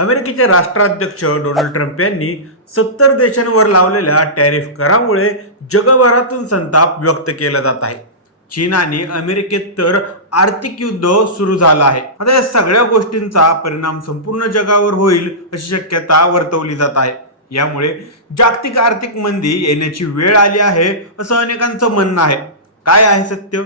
अमेरिकेचे राष्ट्राध्यक्ष Donald Trump यांनी सत्तर देशांवर लावलेल्या टॅरिफ करामुळे जगभरातून संताप व्यक्त केला जात आहे. चीन आणि अमेरिकेत तर आर्थिक युद्ध सुरू झालं आहे. आता या सगळ्या गोष्टींचा परिणाम संपूर्ण जगावर होईल अशी शक्यता वर्तवली जात आहे. यामुळे जागतिक आर्थिक मंदी येण्याची वेळ आली आहे असं अनेकांचं म्हणणं आहे. काय आहे सत्य?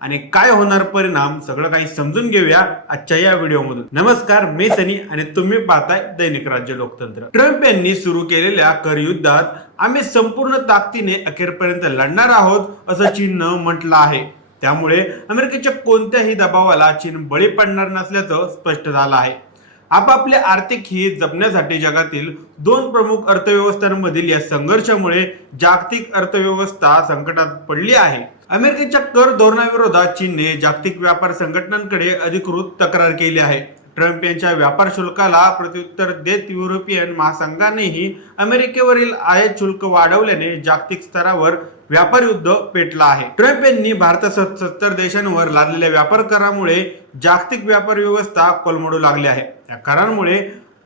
आणि काय होणार परिणाम सगळं काही समजून घेऊया आजच्या या व्हिडिओमधून. नमस्कार मी सनी आणि तुम्ही पाहताय दैनिक राज्य लोकतंत्र. ट्रम्प यांनी सुरू केलेल्या कर युद्धात आम्ही संपूर्ण ताकदीने अखेरपर्यंत लढणार आहोत असं चीननं म्हटलं आहे. त्यामुळे अमेरिकेच्या कोणत्याही दबावाला चीन बळी पडणार नसल्याचं स्पष्ट झालं आहे. आपापले आर्थिक हित जपण्यासाठी जगातील दोन प्रमुख अर्थव्यवस्थांमधील या संघर्षामुळे जागतिक अर्थव्यवस्था संकटात पडली आहे. अमेरिकेच्या कर धोरणाविरोधात चीनने जागतिक व्यापार संघटनांकडे अधिकृत तक्रार केली आहे. ट्रम्प यांच्या व्यापार शुल्काला प्रत्युत्तर देत युरोपियन महासंघानेही अमेरिकेवरील आयात शुल्क वाढवल्याने जागतिक स्तरावर व्यापार युद्ध पेटला आहे. ट्रम्प यांनी भारतासह सत्तर देशांवर लादलेल्या व्यापार करामुळे जागतिक व्यापार व्यवस्था कोलमडू लागली आहे. या करांमुळे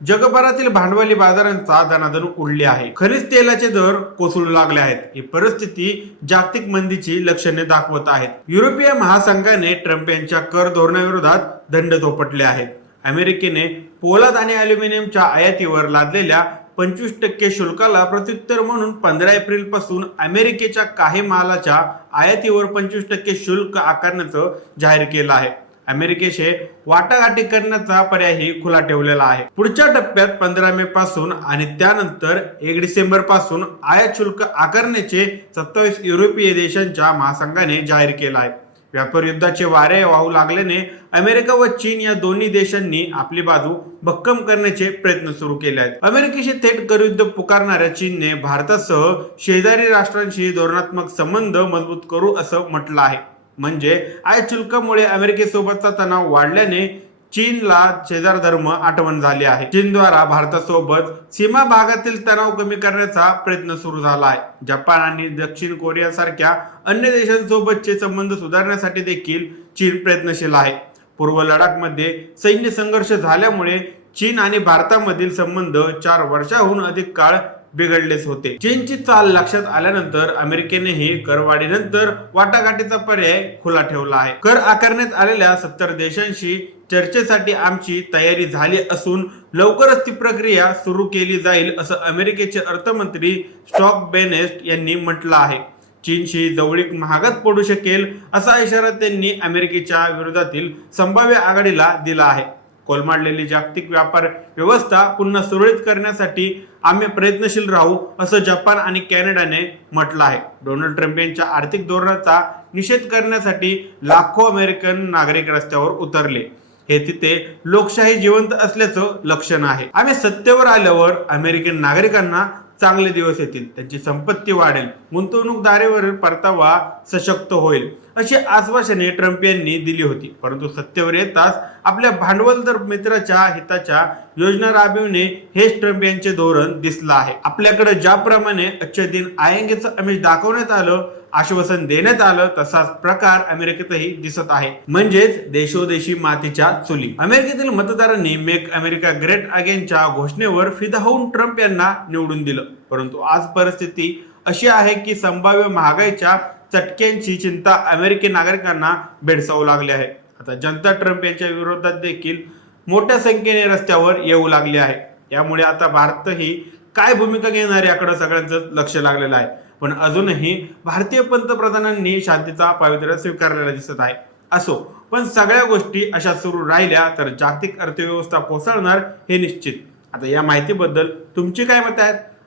जगभरातील भांडवली बाजारांचा धनाधन उडले आहे. खनिज तेलाचे दर कोसळू लागले आहेत. ही परिस्थिती जागतिक मंदीची लक्षणे दाखवत आहेत. युरोपीय महासंघाने ट्रम्प यांच्या कर धोरणाविरोधात दंड थोपटले आहेत. अमेरिकेने पोलाद आणि अल्युमिनियमच्या आयातीवर लादलेल्या पंचवीस टक्के शुल्काला प्रत्युत्तर म्हणून पंधरा एप्रिलपासून अमेरिकेच्या काही मालाच्या आयातीवर पंचवीस टक्के शुल्क आकारण्याचं जाहीर केलं आहे. अमेरिकेशी वाटाघाटी करण्याचा पर्यायही खुला ठेवलेला आहे. पुढच्या टप्प्यात पंधरा मे पासून आणि त्यानंतर एक डिसेंबरपासून आयात शुल्क आकारण्याचे सत्तावीस युरोपीय देशांच्या महासंघाने जाहीर केलं आहे. व्यापार युद्धाचे वारे वाहू लागल्याने अमेरिका व चीन या दोन्ही देशांनी आपली बाजू भक्कम करण्याचे प्रयत्न सुरू केले आहेत. अमेरिकेशी थेट करयुद्ध पुकारणाऱ्या चीनने भारतासह शेजारी राष्ट्रांशी धोरणात्मक संबंध मजबूत करू असं म्हटलं आहे. म्हणजे आय शुल्कामुळे अमेरिकेसोबतचा तणाव वाढल्याने चीनला शेजार धर्म आठवण झाली आहे. चीनद्वारा भारतासोबत सीमा भागातील तणाव कमी करण्याचा प्रयत्न सुरू झाला आहे. जपान आणि दक्षिण कोरिया सारख्या अन्य देशांसोबतचे संबंध सुधारण्यासाठी देखील चीन प्रयत्नशील आहे. पूर्व लडाखमध्ये सैन्य संघर्ष झाल्यामुळे चीन आणि भारतामधील संबंध चार वर्षाहून अधिक काळ बिघडलेच होते. चीनची चाल लक्षात आल्यानंतर अमेरिकेनेही करवाढीनंतर वाटाघाटीचा पर्याय खुला ठेवला आहे. कर आकारण्यात आलेल्या सत्तर देशांशी चर्चेसाठी आमची तयारी झाली असून लवकरच ती प्रक्रिया सुरू केली जाईल असं अमेरिकेचे अर्थमंत्री स्टॉक बेनेस्ट यांनी म्हटलं आहे. चीनशी जवळीक महागात पडू शकेल असा इशारा त्यांनी अमेरिकेच्या विरोधातील संभाव्य आघाडीला दिला आहे. कोलमाडलेली जागतिक व्यापार व्यवस्था पुन्हा सुरळीत करण्यासाठी आम्ही प्रयत्नशील राहू असं जपान आणि कॅनडाने म्हटलं आहे. डोनाल्ड ट्रम्प यांच्या आर्थिक धोरणाचा निषेध करण्यासाठी लाखो अमेरिकन नागरिक रस्त्यावर उतरले. हे तिथे लोकशाही जिवंत असल्याचं लक्षण आहे. आम्ही सत्तेवर आल्यावर अमेरिकन नागरिकांना चांगले दिवस येतील. त्यांची संपत्ती वाढेल. गुंतवणूकदारीवरील परतावा सशक्त होईल. अशी आश्वासने ट्रम्प यांनी दिली होती. परंतु सत्तेवर येताच आपल्या भांडवलदार मित्राच्या हिताच्या योजना राबविणे हेच ट्रम्प यांचे धोरण दिसलं आहे. आपल्याकडे ज्याप्रमाणे अच्छे दिन आयंगेचं आमिष दाखवण्यात आलं आश्वासन देण्यात आलं तसाच प्रकार अमेरिकेतही दिसत आहे. म्हणजेच देशोदेशी मातीच्या चुली. अमेरिकेतील मतदारांनी मेक अमेरिका ग्रेट अगेनच्या घोषणेवर फिदा होऊन ट्रम्प यांना निवडून दिलं. परंतु आज परिस्थिती अशी आहे की संभाव्य महागाईच्या चटक्यांची चिंता अमेरिकी नागरिकांना भेडसावू लागली आहे. आता जनता ट्रम्प यांच्या विरोधात देखील मोठ्या संख्येने रस्त्यावर येऊ लागले आहे. यामुळे आता भारतही काय भूमिका घेणार याकडे सगळ्यांचं लक्ष लागलेलं आहे. पण अजूनही भारतीय पंतप्रधानांनी शांतीचा पावित्र्य स्वीकारलेला दिसत आहे. असो पण सगळ्या गोष्टी अशा सुरू राहिल्या तर जागतिक अर्थव्यवस्था कोसळणार हे निश्चित. आता या माहितीबद्दल तुमची काय मत आहेत